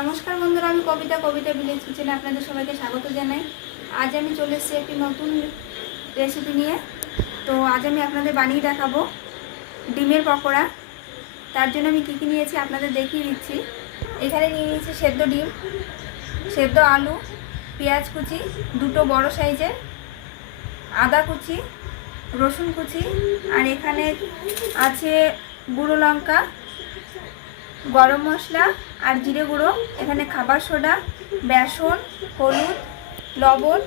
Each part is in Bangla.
নমস্কার বন্ধুরা, আমি কবিতা ভিলেজ কিচেনে আপনাদের সবাইকে স্বাগত জানাই। আজ আমি চলে এসেছি একটি নতুন রেসিপি নিয়ে। তো আজ আমি আপনাদের বানিয়ে দেখাবো ডিমের পকোড়া। তার জন্য আমি কী কী নিয়েছি আপনাদের দেখিয়ে দিচ্ছি। এখানে নিয়ে নিয়েছি সেদ্ধ ডিম, সেদ্ধ আলু, পেঁয়াজ কুচি দুটো বড় সাইজের, আদা কুচি, রসুন কুচি, আর এখানে আছে গুঁড়ো লঙ্কা, গরম মশলা আর জিরে গুঁড়ো, এখানে খাবার সোডা, বেসন, হলুদ, লবণ,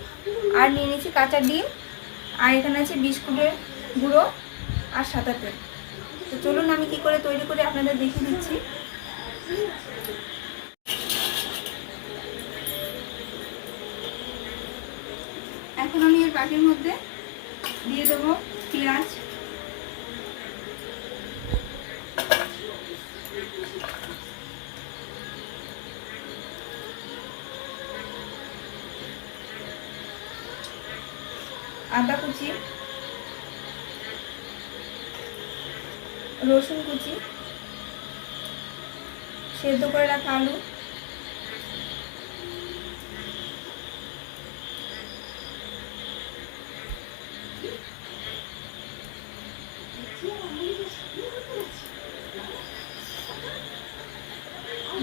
আর নিয়ে নিয়েছি কাঁচা ডিম, আর এখানে আছে বিস্কুটের গুঁড়ো আর সাদা তেল। তো চলুন আমি কি করে তৈরি করে আপনাদের দেখিয়ে দিচ্ছি। এখন আমি এর বাটির মধ্যে দিয়ে দেবো পেঁয়াজ, আদা কুচি, রসুন কুচি, সেদ্ধ করে রাখা আলু,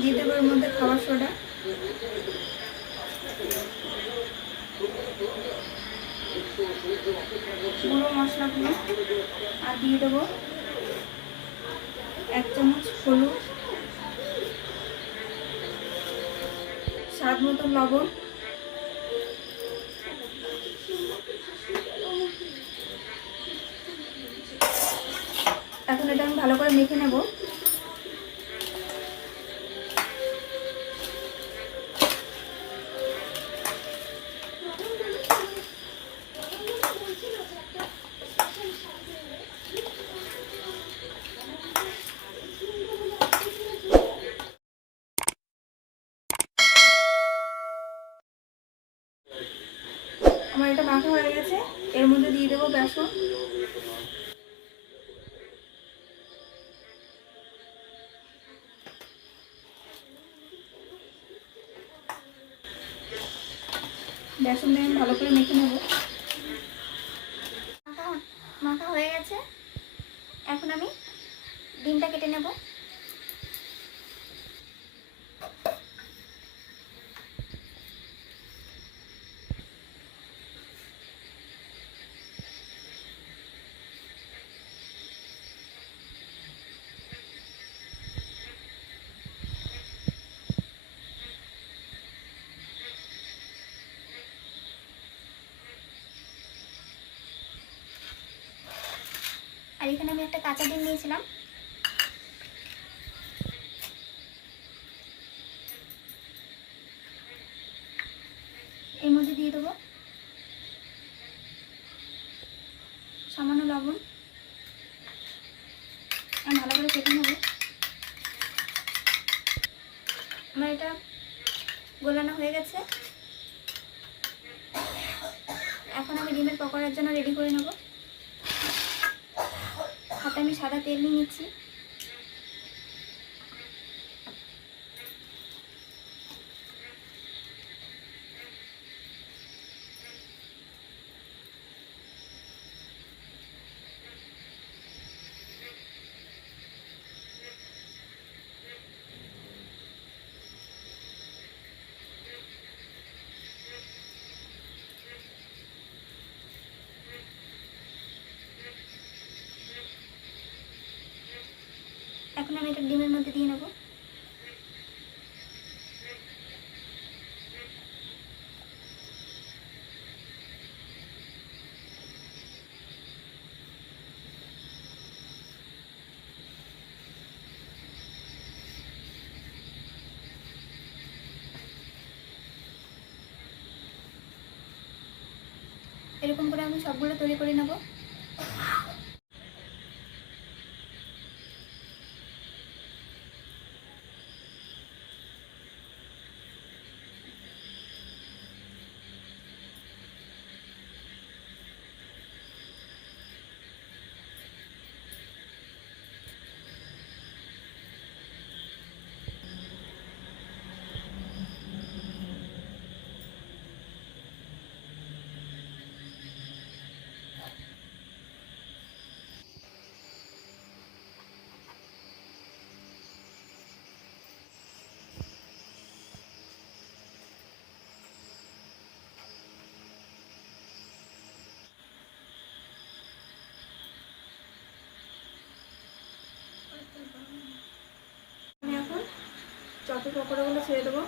দিয়ে দেবো এর মধ্যে খাবার সোডা, গুঁড়ো মশলাগুলো, আর দিয়ে দেবো 1 চামচ হলুদ, স্বাদ মতো লবণ, এখন এটা আমি ভালো করে মেখে নেব। আমার এটা মাখা হয়ে গেছে, এর মধ্যে দিয়ে দেবো বেসন, বেসন দিয়ে আমি ভালো করে মেখে নেব। মাখা হয়ে গেছে, এখন আমি ডিমটা কেটে নেব। আর এখানে আমি একটা কাঁচা ডিম নিয়েছিলাম, এর মধ্যে দিয়ে দেবো সামান্য লবণ, আমি ভালো করে কেটে নেব। আমার এটা গোলানো হয়ে গেছে, এখন আমি ডিমের পকোড়ার জন্য রেডি করে নেব। হাতে আমি সাদা তেল নিয়ে নিচ্ছি, এখন আমি এটা ডিমের মধ্যে দিয়ে নেব। এরকম করে আমি সবগুলো তৈরি করে নেব। পকোড়াগুলো ছেড়ে দেবো।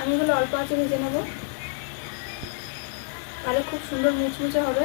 আমি এগুলো অল্প আঁচে ভেজে নেব, তাহলে খুব সুন্দর মুচমুচে হবে।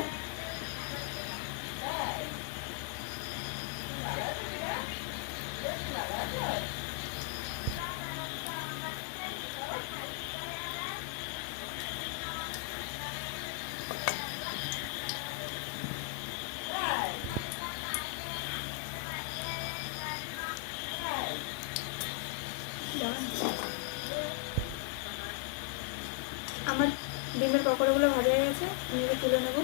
আমার ডিমের পকোড়াগুলো ভাজা হয়ে গেছে, আমি এগুলো তুলে নেব।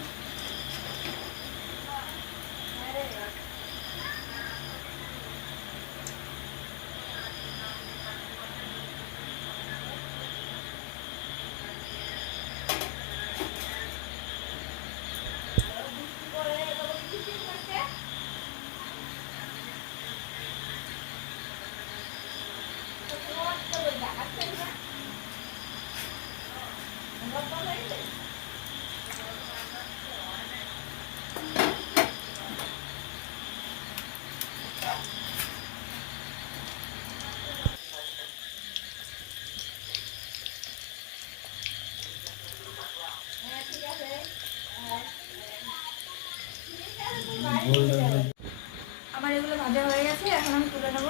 আমার এগুলো ভাজা হয়ে গেছে, এখন আমি তুলে নেব।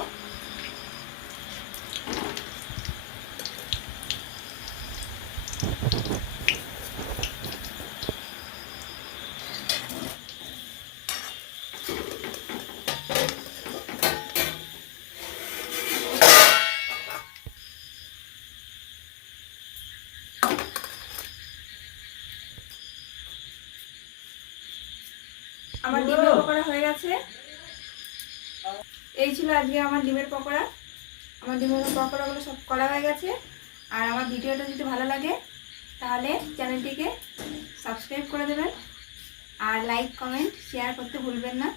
আমার ডিমের পকোড়া হয়ে গেছে। এই ছিল আজকে আমার ডিমের পকোড়া। আমার ডিমের পকোড়াগুলো সব করা হয়ে গেছে। আর আমার ভিডিওটা যদি ভালো লাগে তাহলে চ্যানেলটিকে সাবস্ক্রাইব করে দেবেন, আর লাইক কমেন্ট শেয়ার করতে ভুলবেন না।